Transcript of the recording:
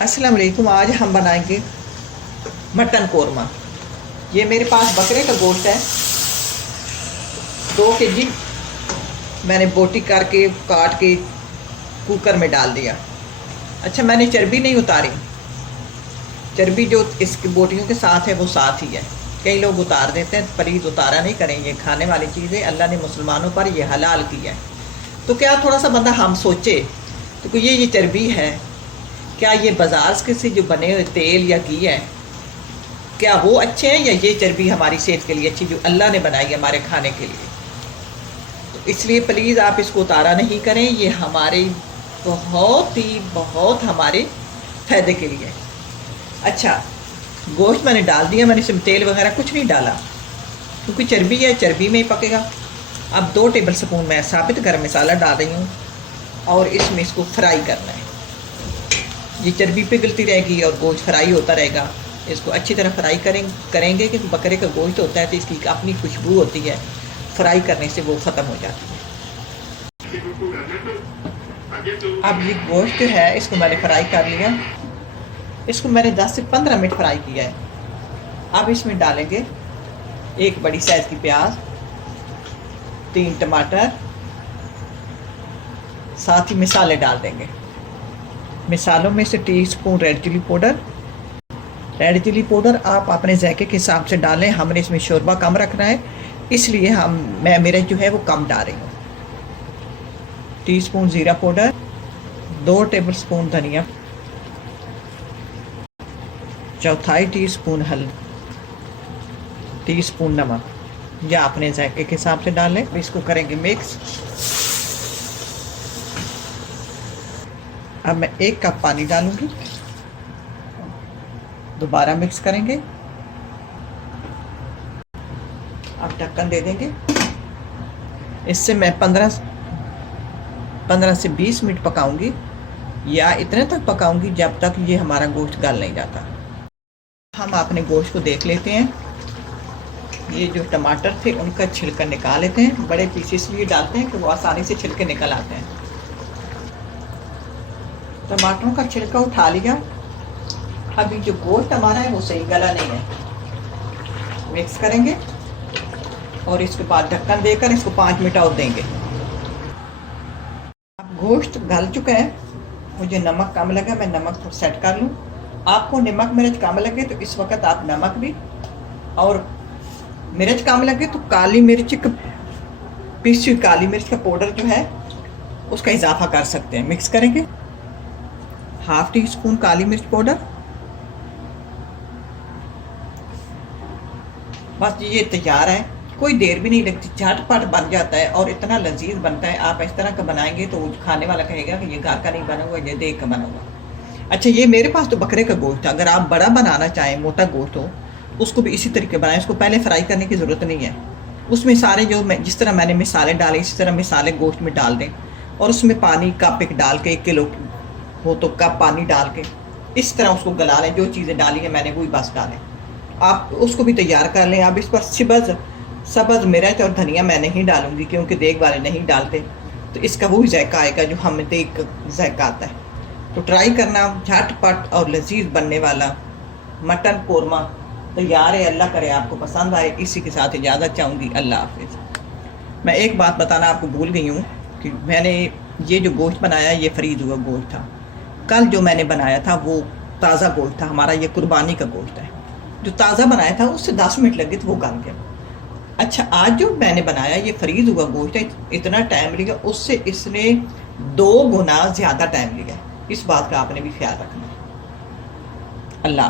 अस्सलाम वालेकुम। आज हम बनाएंगे मटन कोरमा। ये मेरे पास बकरे का गोश्त है, 2 kg। मैंने बोटी करके काट के कुकर में डाल दिया। अच्छा, मैंने चर्बी नहीं उतारी। चर्बी जो इसकी बोटियों के साथ है वो साथ ही है। कई लोग उतार देते हैं, प्लीज़ उतारा नहीं करें। ये खाने वाली चीज़ें अल्लाह ने मुसलमानों पर ये हलाल की है। तो क्या थोड़ा सा बंदा हम सोचे तो ये चर्बी है, क्या ये बाज़ार से जो बने हुए तेल या घी है, क्या वो अच्छे हैं, या ये चर्बी हमारी सेहत के लिए अच्छी जो अल्लाह ने बनाई है हमारे खाने के लिए। तो इसलिए प्लीज़ आप इसको उतारा नहीं करें। ये हमारे बहुत हमारे फ़ायदे के लिए। अच्छा, गोश्त मैंने डाल दिया। मैंने इसमें तेल वगैरह कुछ नहीं डाला क्योंकि चर्बी है, चर्बी में ही पकेगा। अब 2 टेबल स्पून मैं साबित गरम मसाला डाल रही हूँ और इसमें इसको फ्राई करना है। ये चर्बी पिघलती रहेगी और गोश्त फ्राई होता रहेगा। इसको अच्छी तरह फ्राई करेंगे कि बकरे का गोश्त होता है तो इसकी अपनी खुशबू होती है, फ्राई करने से वो ख़त्म हो जाती है। अब ये गोश्त जो है इसको मैंने फ्राई कर लिया। इसको मैंने 10 से 15 मिनट फ्राई किया है। अब इसमें डालेंगे 1 बड़ी साइज़ की प्याज, 3 टमाटर, साथ ही मसाले डाल देंगे। मिसालों में से टीस्पून रेड चिली पाउडर आप अपने जायके के हिसाब से डालें। हमने इसमें शोरबा कम रखना है, इसलिए मैं मेरा जो है वो कम डाल रही हूँ। टीस्पून ज़ीरा पाउडर, 2 टेबल स्पून धनिया, 1/4 टीस्पून हल्दी, टीस्पून नमक, या अपने जायके के हिसाब से डालें। इसको करेंगे मिक्स। अब मैं 1 कप पानी डालूंगी, दोबारा मिक्स करेंगे। अब ढक्कन दे देंगे। इससे मैं 15 से 20 मिनट पकाऊंगी, या इतने तक पकाऊंगी जब तक ये हमारा गोश्त गल नहीं जाता। हम अपने गोश्त को देख लेते हैं। ये जो टमाटर थे उनका छिलका निकाल लेते हैं। बड़े पीस इसलिए डालते हैं कि वो आसानी से छिलके निकल आते हैं। टमाटरों का छिलका उठा लिया। अभी जो गोश्त हमारा है वो सही गला नहीं है। मिक्स करेंगे और इसके बाद ढक्कन देकर इसको 5 मिनट और देंगे। अब गोश्त गल चुका है। मुझे नमक कम लगा, मैं नमक को सेट कर लूँ। आपको नमक मिर्च कम लगे तो इस वक्त आप नमक भी, और मिर्च कम लगे तो काली मिर्च, पीसी हुई काली मिर्च का पाउडर जो है उसका इजाफा कर सकते हैं। मिक्स करेंगे। 1/2 टीस्पून काली मिर्च पाउडर। बस ये तैयार है। कोई देर भी नहीं लगती, झटपट बन जाता है और इतना लजीज बनता है। आप इस तरह का बनाएंगे तो खाने वाला कहेगा कि ये घर का नहीं बना हुआ, ये देख कर बना हुआ। अच्छा, ये मेरे पास तो बकरे का गोश्त है। अगर आप बड़ा बनाना चाहें, मोटा गोश्त हो, उसको भी इसी तरीके बनाएं। उसको पहले फ्राई करने की ज़रूरत नहीं है। उसमें सारे जिस तरह मैंने मिसाले डाले इसी तरह मिसाले गोश्त में डाल दें, और उसमें पानी कप 1 डाल के, 1 किलो हो तो कप पानी डाल के इस तरह उसको गला लें। जो चीज़ें डाली है मैंने वही बस डालें। आप उसको भी तैयार कर लें। अब इस पर सब्ज़ मिर्च और धनिया मैं नहीं डालूंगी क्योंकि देग वाले नहीं डालते, तो इसका वही जायका आएगा जो हमें देग का जायका आता है। तो ट्राई करना। झटपट और लजीज बनने वाला मटन कोरमा तैयार है। अल्लाह करे आपको पसंद आए। इसी के साथ इजाज़त चाहूँगी। अल्लाह हाफिज़। मैं एक बात बताना आपको भूल गई हूँ कि मैंने ये जो गोश्त बनाया ये फ्रीज हुआ गोश्त था। कल जो मैंने बनाया था वो ताज़ा गोश्त था। हमारा ये कुर्बानी का गोश्त है। जो ताज़ा बनाया था उससे 10 मिनट लगे तो वो गल गया। अच्छा, आज जो मैंने बनाया ये फ्रीज हुआ गोश्त है। इतना टाइम लिया, उससे इसने 2 गुना ज़्यादा टाइम लिया। इस बात का आपने भी ख्याल रखना। अल्लाह।